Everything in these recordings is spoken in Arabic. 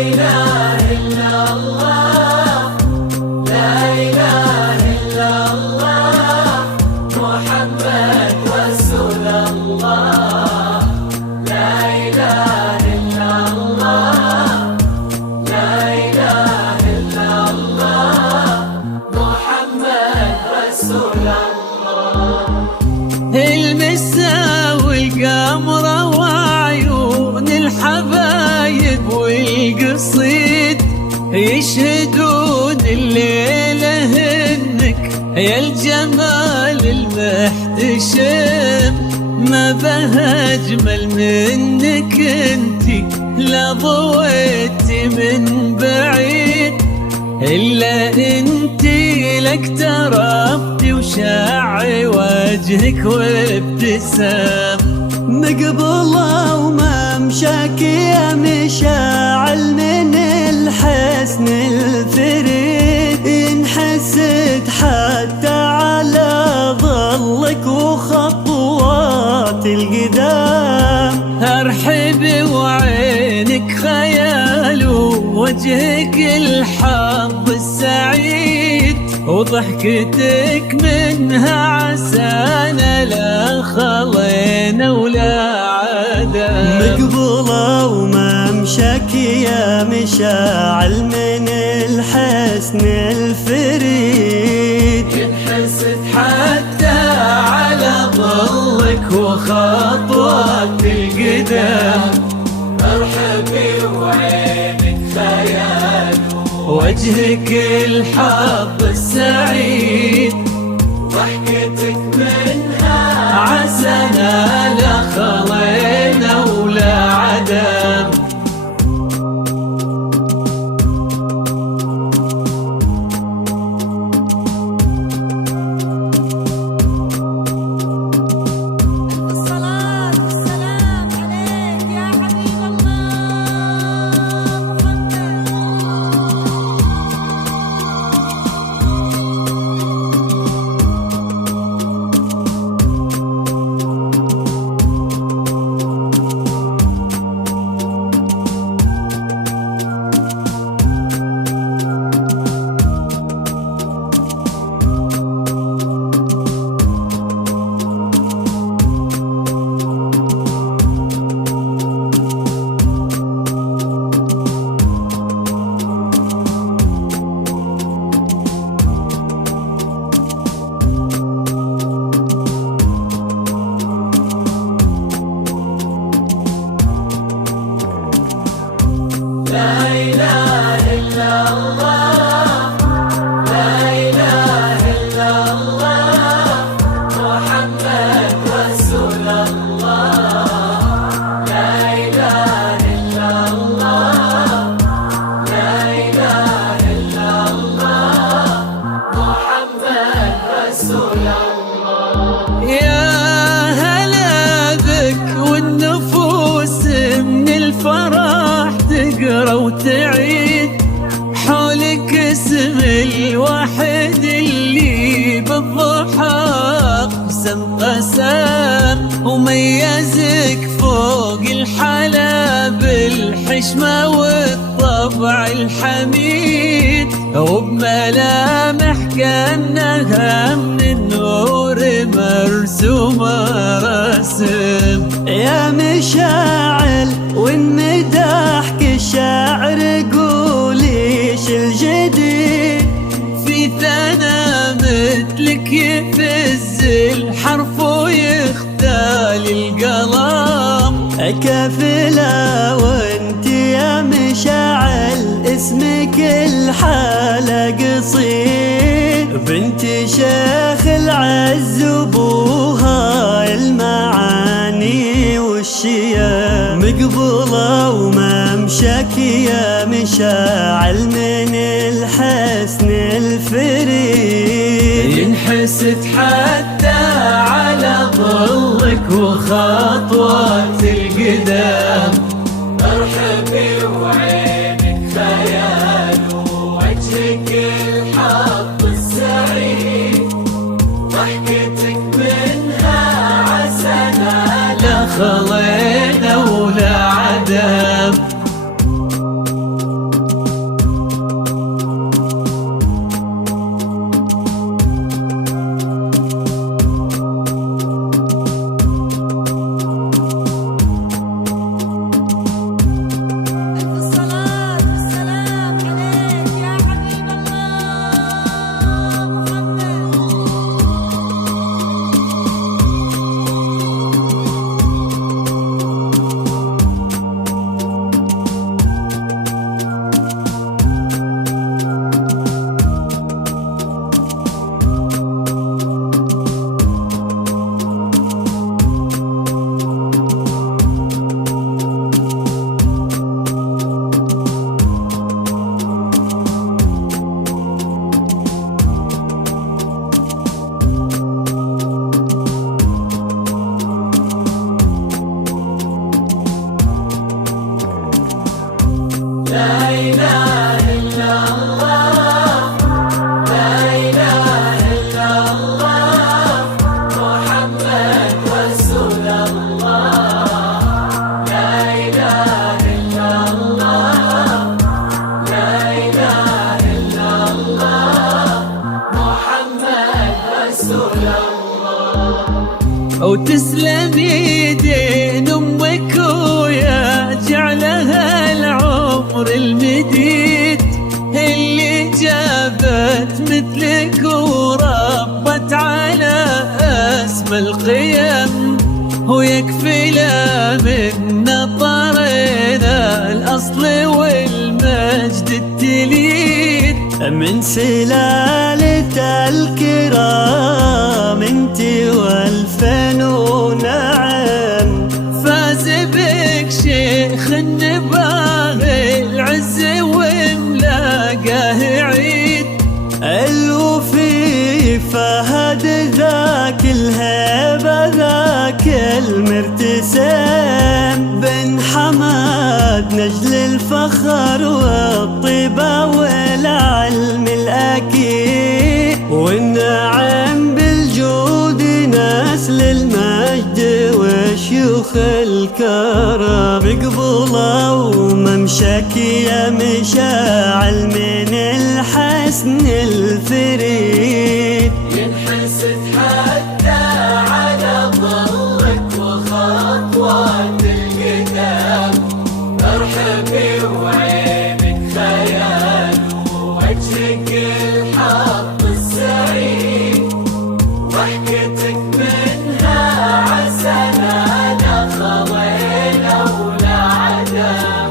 إله إلا الله، لا إله إلا الله، محمد رسول الله. لا إله إلا الله، لا إله إلا الله، محمد رسول الله. المسا والقمرة وعيون الحبايب والقصيد يشهدون الليلة انك يا الجمال المحتشم. ما بها اجمل منك انتي، لا ضويتي من بعيد إلا انتي لك تربتي وشع وجهك وابتسام. مقبولة وممشاك يا مشاعل من الحسن الفريد، ينحسد حتى على ظلك وخطوات القدام. ارحب وعينك خيال ووجهك الحظ السعيد، وضحكتك منها عسانا لا خلينا ولا عدا. مقبولة وممشاك يا مشاعل من الحسن الفريد، ينحسد حتى على ظلك وخطوات القدام. مرحبي وعينك خيال وجهك الحظ السعيد، ضحكتك منها عسانا لا خلينا ولا عدم. لا إله إلا الله، لا إله إلا الله، محمد رسول الله. لا إله إلا الله، لا إله إلا الله، محمد رسول الله. يا هلا بك والنفوس من الفرح تقرا وتعيد، حولك اسم الواحد اللي بالضحى قسم قسم، وميزك فوق الحلا بالحشمة والطبع الحميد، وبملامح كأنها من النور مرسومة رسم. يا مشاعل وإن مدحك الشاعر قوليش الجديد، في ثنا مثلك يفز الحرف ويختال القلم. كافلة وانت يا مشاعل اسمك الحالة قصيد، بنت شيخ العز وبوها المعاني والشيم. مقبولة وممشاك يا مشاعل من الحسن الفريد، ينحسد حتى على ظلك وخطوات القدام. مرحبي وعينك خيال ووجهك الحظ السعيد، ضحكتك منها عسانا لا خلينا ولا عدم. وتسلم يدين امك ويا جعلها العمر المديد اللي جابت مثلك وربت على اسمى القيم، ويكفي لا من طرينا الاصل والمجد التليد. من سلالة الكرام انتي والفنون نعم، فاز بك شيخ النباغي العز وملاقاه عيد. الوفي فهد ذاك الهيبة ذاك المرتسم، بن حماد نجل الفخر والطيبة والعلم الأكيد، والنعم بالجود نسل المجد وشيوخ الكرم. بقبوله وممشك يا مشاعل من الحسن الفريد، ينحسد حتى على ظلك وخطوات القدام. ارحبي وعينك خيال ووجهك الحظ السعيد، ضحكتك منها عسلنا خضينا ولا عدم.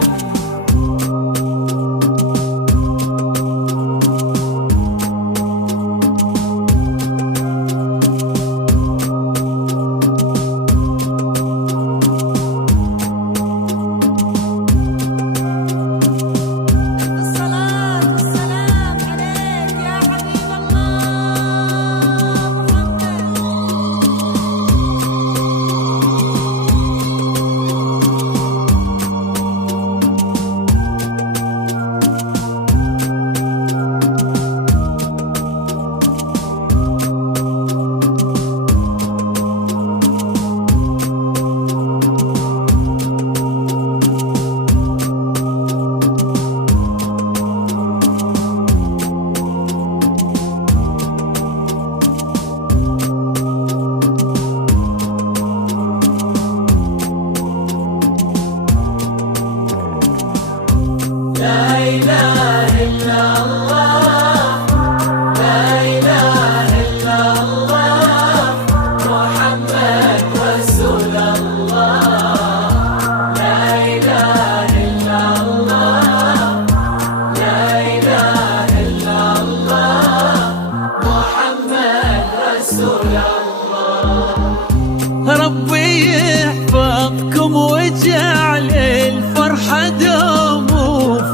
لا إله إلا الله، لا إله إلا الله، محمد رسول الله. لا إله إلا الله، لا إله إلا الله، محمد رسول الله. ربي يحفظكم ويجعل الفرحة دوم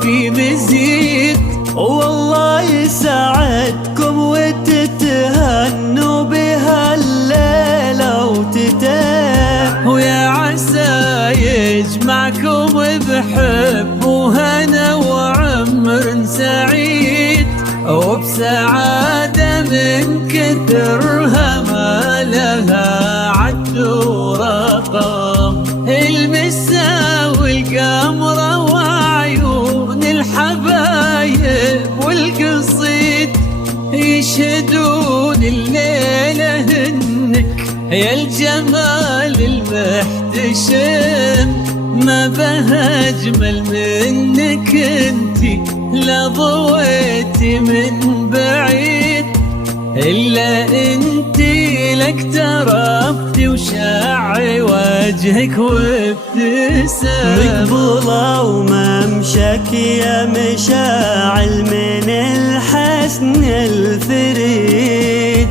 في مزيد، والله يسعدكم وتتهنوا بهالليلة وتتم، ويا عسى يجمعكم بحب وهنا وعمر سعيد، وبسعادة من كثرها ما لها عد ورقم. المسا والقمرة وعيون الحبايب والقصيد يشهدون الليلة انك يا الجمال المحتشم. ما بها اجمل منك انتي لا ضويتي من بعيد، إلا انتي لك ترفتي وشاعي وجهك وابتسام. مقبولة وممشك يا مشاعل من الحسن الفريد،